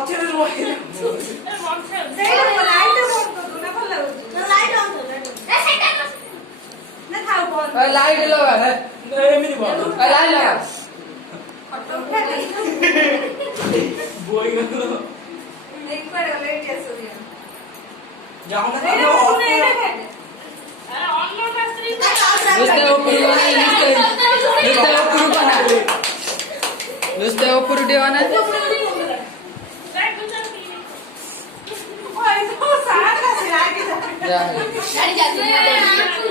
ପଛରେ ରହିଲା ଲାଇଟ୍ ଲଗା ଏମିତି ବଲ ଲାଇଟ୍ ଲଗା ବୋଇ ଗଲ ଯାଉନା नुसते उपरू ठेवाना गाडी जाते